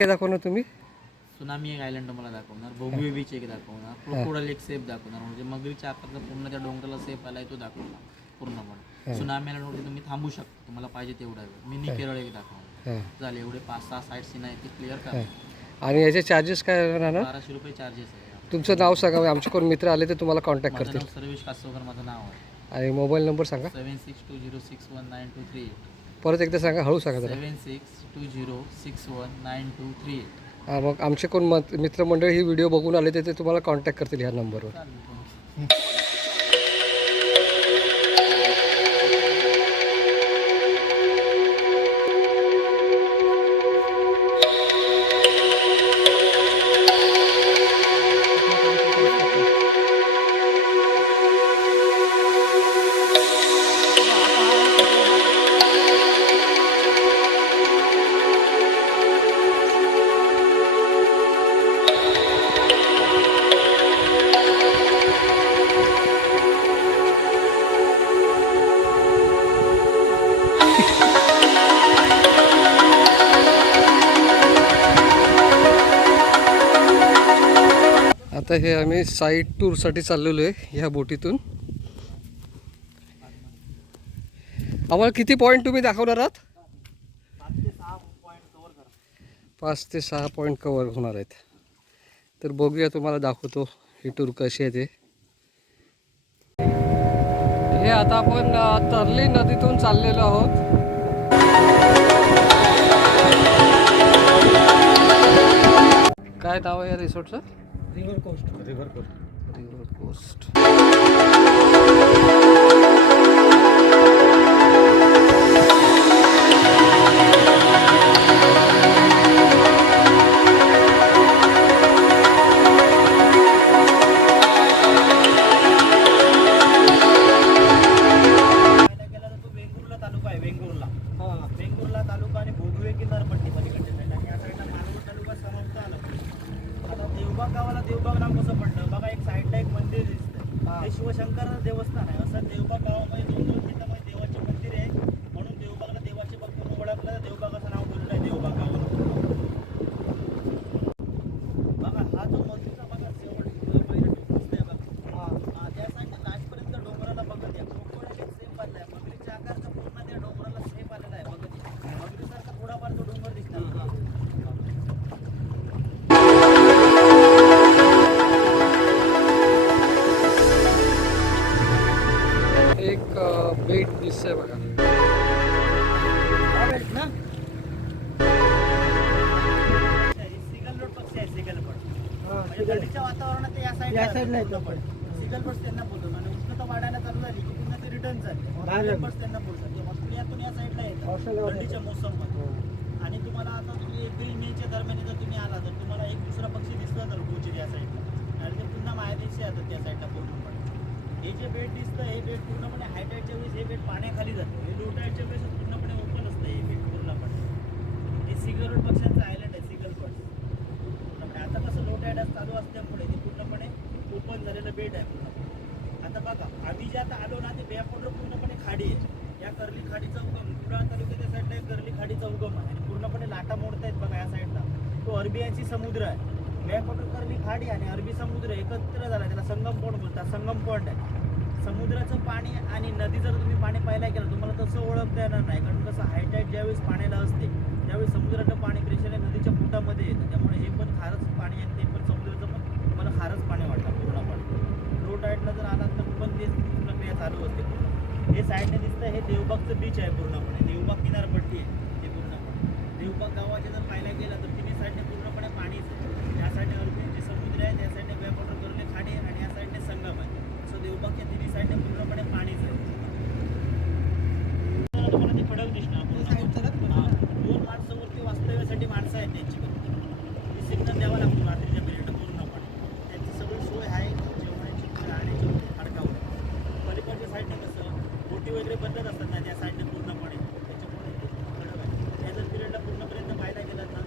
काय दाखवणार तुम्ही? सुनामी एक आयलंड मला दाखवणार, भोगवे बीच एक दाखवणार, क्रोकोडाईल एक सेफ दाखवणार, म्हणजे मगरीच्या आकारचा पूर्ण त्या डोंगराला सेफ आलाय तो दाखवणार पूर्णपणे. सुनामी आल्यानंतर तुम्ही थांबू शकता, तुम्हाला पाहिजे तेवढा वेळ. मिनी केरळ एक दाखवणार. झाले एवढे 5-6 साईट सीन आहे ते क्लिअर करा. आणि याचे चार्जेस काय राहणार? 1200 रुपये चार्जेस आहे. तुमचं नाव सांगा, आमचे कोण मित्र आले तर तुम्हाला कॉन्टॅक्ट माझं करतील. नाव सर्वेश कासवकर माझं नाव आहे. आणि मोबाईल नंबर सांगा. 7620619238. परत एकदा सांगा, हळू सांगा जरा. 7620619238. हां, मग आमचे कोण मित्रमंडळी ही व्हिडिओ बघून आले तर ते तुम्हाला कॉन्टॅक्ट करतील ह्या नंबरवर. आता हे आम्ही साईट टूरसाठी चाललेलो आहे ह्या बोटीतून. आम्हाला किती पॉईंट तुम्ही दाखवणार आहात? 5 ते 6 पॉईंट कवर होणार आहेत. तर बघूया, तुम्हाला दाखवतो ही टूर कशी आहे ते. हे आता आपण तरली नदीतून चाललेलो आहोत. काय नाव आहे या रिसॉर्टचं? River coast. River coast. Vengurla taluka आणि भोगवे किनारपट्टी पलीकडच्या साईड आणि या साईडला मालवण तालुका समाप्त आला. आता देवबाग गावाला देवबाग नाव कसं पडलं बघा, एक साईडला एक मंदिर दिसतंय, हे शिवशंकर देवस्थान आहे. असं देवबाग गावामध्ये 2-2 ठिकाणी देवाचे मंदिर आहे, म्हणून देवबागला देवाचे भक्त म्हणून ओळखलं. देवबागाचं नाव दिलेलं आहे देवबाग गावाला. बघा हा जो मंदिरचा बघा शेवट पहिलं दिसतंय बघा, त्या साईडला लास्टपर्यंत डोंगराला बघत या क्रोकोडाईल एक सेफ आलेला आहे. मगरीच्या आकारचा पूर्ण त्या डोंगराला सेफ आलेला आहे. बघत मगरीसारखा थोडाफार तो डोंगर दिसतो. एक बेट दिसतंय बघा. ना सिगल रोड पक्षी आहे. सिगल बर्ड म्हणजे थंडीच्या वातावरणात या साईडला येतो. पण सिगल बर्ड्स त्यांना बोलतो आणि उष्णता वाढायला चालू झाली की पुन्हा ते रिटर्न झाले. सिगल बर्ड्स त्यांना बोलतात. ते ऑस्ट्रेलियातून या साईडला येतात थंडीच्या मोसममध्ये. आणि तुम्हाला आता तुम्ही एप्रिल मेच्या दरम्यान जर तुम्ही आला तर तुम्हाला एक दुसरा पक्षी दिसला तर गोचिर या साईडला, आणि ते पुन्हा मायादेशी येतात त्या साईडला पूर्णपणे. हे जे बेट दिसतं हे बेट पूर्णपणे हायटाईडच्या वेळेस हे बेट पाण्याखाली जातं. हे लो टाईडच्या वेळेस पूर्णपणे ओपन असतं हे बेट पूर्णपणे. हे सिगल रोड पक्ष्यांचं आयलंड आहे, सिगल बर्ड पूर्णपणे. आता कसं लो टाईड चालू असल्यामुळे ते पूर्णपणे ओपन झालेलं बेट आहे पूर्णपणे. आता बघा आम्ही जे आता आलो ना ते बॅकवॉटर पूर्णपणे खाडी आहे. या कर्ली खाडीचा उगम कुडाळ तालुक्याच्या साईडला कर्ली खाडीचा उगम आहे आणि पूर्णपणे लाटा मोडत आहेत बघा या साईडला. तो अरबियाची समुद्र आहे. बॅकवॉटर कर्ली खाडी आणि अरबी समुद्र एकत्र झाला, त्याला संगम पॉइंट बोलतात. संगम पॉइंट आहे. समुद्राचं पाणी आणि नदी जर तुम्ही पाणी पाहायला गेलं तुम्हाला तसं ओळखता येणार नाही, कारण कसं हायटाईड ज्यावेळेस पाण्याला असते त्यावेळेस समुद्राचं पाणी प्रेशर नदीच्या पोटामध्ये येतं, त्यामुळे हे पण खारच पाणी आणि ते पण समुद्राचं पण तुम्हाला खारच पाणी वाटतं पूर्णपणे. लो टाईडला जर आलात तर पण तेच प्रक्रिया चालू असते. हे साईडने दिसतं हे देवबागचं बीच आहे पूर्णपणे. देवबाग किनारपट्टी आहे ते पूर्णपणे. देवबाग गावाचे जर पाहायला गेलं तर तिन्ही साईडने पूर्णपणे पाणीच आहे. या साईडने अरबीचे समुद्र आहे, त्या साईडने बॅकवॉटर कर्ली खाडी आहे आणि या साईडने संगम आहे. असं देवबागच्या तिन्ही साईडने पूर्णपणे पाणीच आहे. तुम्हाला ते खडक दिसणार पूर्ण. 2 माणसावरती वास्तव्यासाठी माणसं आहेत त्यांची फक्त. ते सिग्नल द्यावा लागतो रात्रीच्या पिरियडला पूर्णपणे. त्यांची सगळी सोय आहे जेवणाची, राहण्याची खडकावर. पलीकडच्या साईडने कसं बोटी वगैरे बंदच असतात ना त्या साईडने पूर्णपणे, त्याच्यामुळे ते खडक आहे. त्या जर पिरियडला पूर्णपर्यंत पाहायला गेलं तर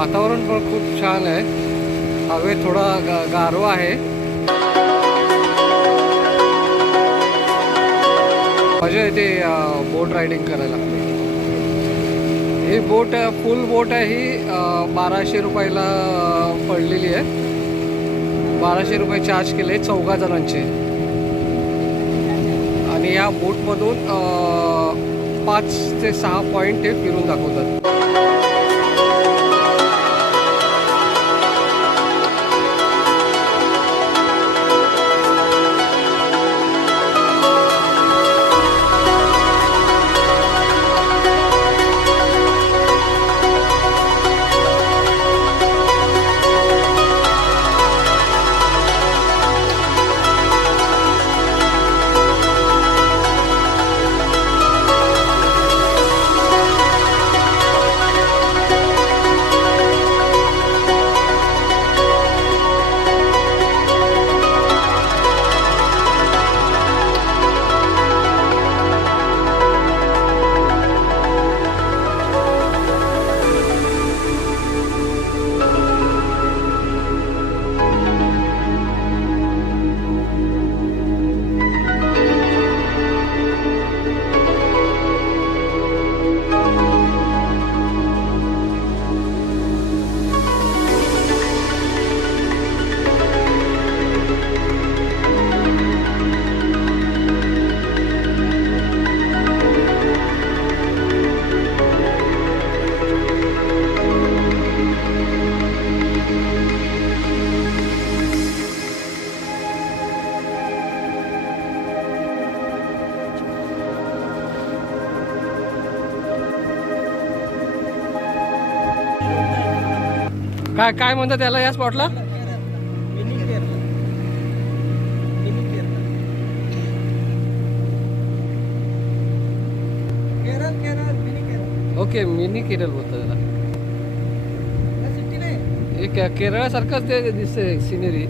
वातावरण पण खूप छान आहे. हवेत थोडा गारवा आहे. मजा येते बोट रायडिंग करायला. ही बोट फुल बोट आहे. ही 1200 रुपयाला पडलेली आहे. 1200 रुपये चार्ज केले 4 जणांचे. आणि या बोटमधून 5 ते 6 पॉईंट ते फिरून दाखवतात. काय काय म्हणतात त्याला या स्पॉटला? Mini Kerala. Mini Kerala. Kerala Kerala mini Kerala. Okay, mini Kerala बोलतात त्याला. सिटी नाही. हे केरळासारखंच ते दिसते सिनेरी.